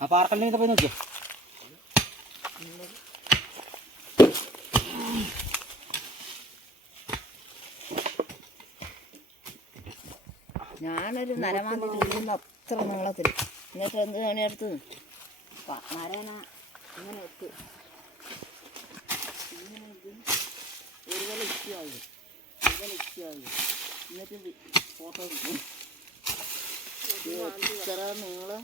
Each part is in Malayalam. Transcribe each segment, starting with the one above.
ആ പാറക്കല്ലിൽ പോയി നോക്കിയോ ഞാനൊരു ഇരുന്ന് അത്ര നീളത്തിൽ എന്നിട്ട് എന്ത് പണിയെടുത്ത് നരേന ഇങ്ങനെ ഇട്ട്. ഇങ്ങനെ ഒരു വില ഇഷ്ടമാകും ഒരു വില ഇഷ്ടമാകും എന്നിട്ട് ഫോട്ടോ കിട്ടും നീളം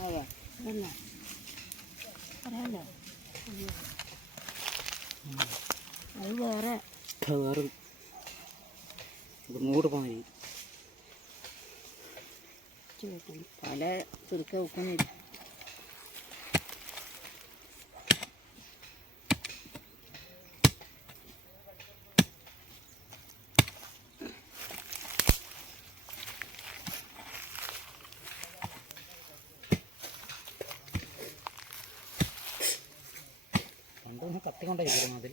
അതെ അത് വേറെ. വേറെ. ഇങ്ങോട്ട് പോകാൻ പല ചുരുക്ക വെക്കുന്നില്ല കത്തി കൊണ്ടായിരിക്കും അതിൽ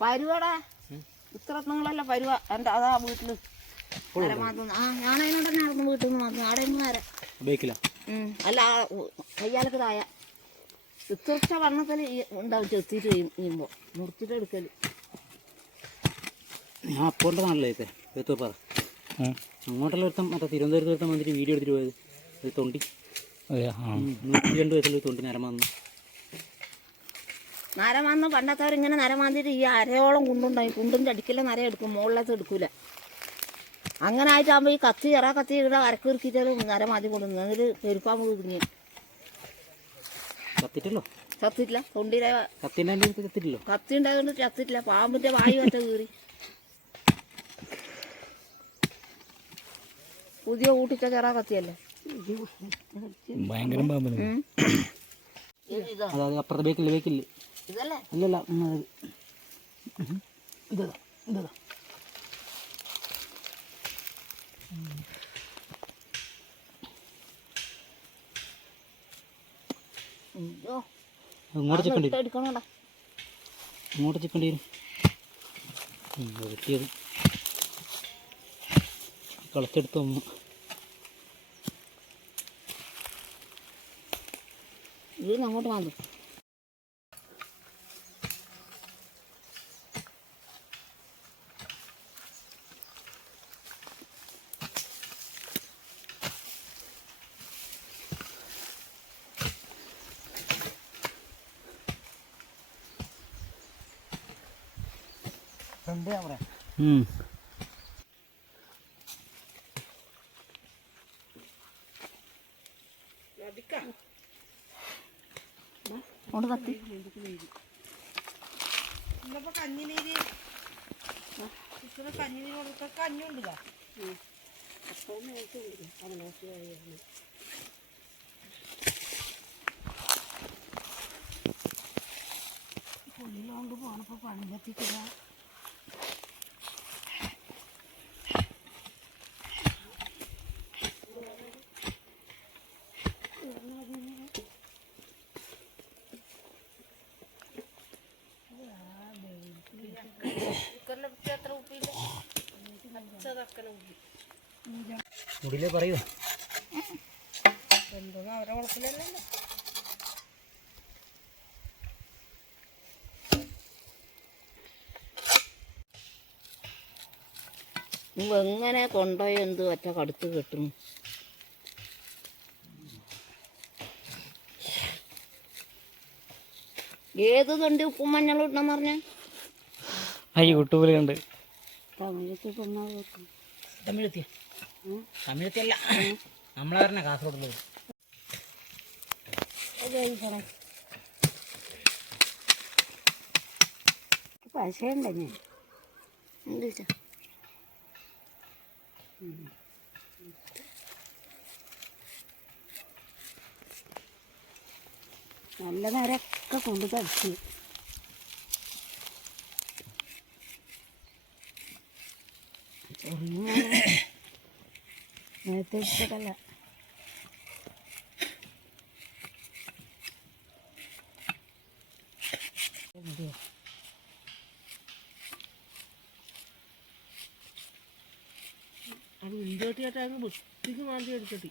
പരുവടാ പരുവ. എന്റെ അതാ നടന്നു വീട്ടിൽ നിന്ന് വന്നു അവിടെ നിന്ന് വരാം. ബേക്കില്ല അല്ല ആ ഉ- കയ്യാലൊക്കെ തായ ഇത്രച്ച വണ്ണത്തിൽ ഉണ്ടാവും ചെത്തിയിട്ട് കഴിയുമ്പോൾ മുറിച്ചിട്ട് എടുക്കൽ. ഞാൻ അപ്പോണ്ട് പാറ. അങ്ങോട്ടുള്ള ഒരുത്തം മറ്റേ തിരുവനന്തപുരത്ത് ഒരുത്തം വന്നിട്ട് വീഡിയോ എടുത്തിട്ട് പോയത്. ഒരു തൊണ്ടി. നൂറ്റി രണ്ട് വയസ്സുള്ള ഒരു തൊണ്ടി നേരം വന്നു. നരമാന്ന് പണ്ടത്തവരിങ്ങനെ നരമാന്തിട്ട് ഈ അരയോളം കുണ്ടുണ്ടായി. കുണ്ടിന്റെ ചടിക്കില്ല നര എടുക്കും മുകളിലത്ത് എടുക്കൂല. അങ്ങനെ ആയിട്ടാകുമ്പോൾ ഈ കത്തി ഇറ കത്തി ഇവിടെ അരക്കിറക്കിയിട്ടാലും നരമാതി കൊണ്ടുവന്നു എന്നിട്ട് പെരുപ്പാമ്പ് കുടുങ്ങി കത്തിട്ടല്ലോ ചത്തിട്ടില്ല. തൊണ്ടിയിലെ കത്തി ഉണ്ടായതുകൊണ്ട് ചത്തിട്ടില്ല? പാമ്പിന്റെ വായു ഒറ്റ കീറി. പുതിയ കൂട്ടിച്ച ചെറ കത്തിയല്ലേ? ഭയങ്കര അപ്പുറത്തെ ബേക്കില്ല? അല്ലല്ല. ഇതാ ഇതാ അയ്യോ. ഇങ്ങോട്ട് ചിക്കണ്ടി വരും എടുക്കണോടാ ഇങ്ങോട്ട് ചിക്കണ്ടി അങ്ങോട്ട് ഉം, അത് വെട്ടിയത് കളച്ചെടുത്ത് കഞ്ഞിനീര്. ഉം. കൊണ്ട് കത്തി മുടിയിലേ പറയൂ നിങ്ങൾ എങ്ങനെ കൊണ്ടുപോയി എന്ത് ഒറ്റ കടുത്ത് കിട്ടും. ഏത് തൊണ്ടി ഉപ്പും മഞ്ഞളും ഇടണം പറഞ്ഞ? കുട്ടുപോലെ കണ്ട് തമിഴത്ത് തിന്നാ വെക്കും തമിഴെത്തിയ തമിഴത്തിയല്ല. നമ്മളെ പറഞ്ഞ കാസർഗോഡുള്ളത്. പശയുണ്ടേ ഞാൻ എന്ത് വെച്ചാ? നല്ല നേരമൊക്കെ കൊണ്ട് തടിച്ചു. നേരത്തെ ഇഷ്ടമല്ല അത് ഇഞ്ചോട്ടിയായിട്ടായിരുന്നു വൃത്തിക്ക് മാന്തി എടുത്തിട്ട്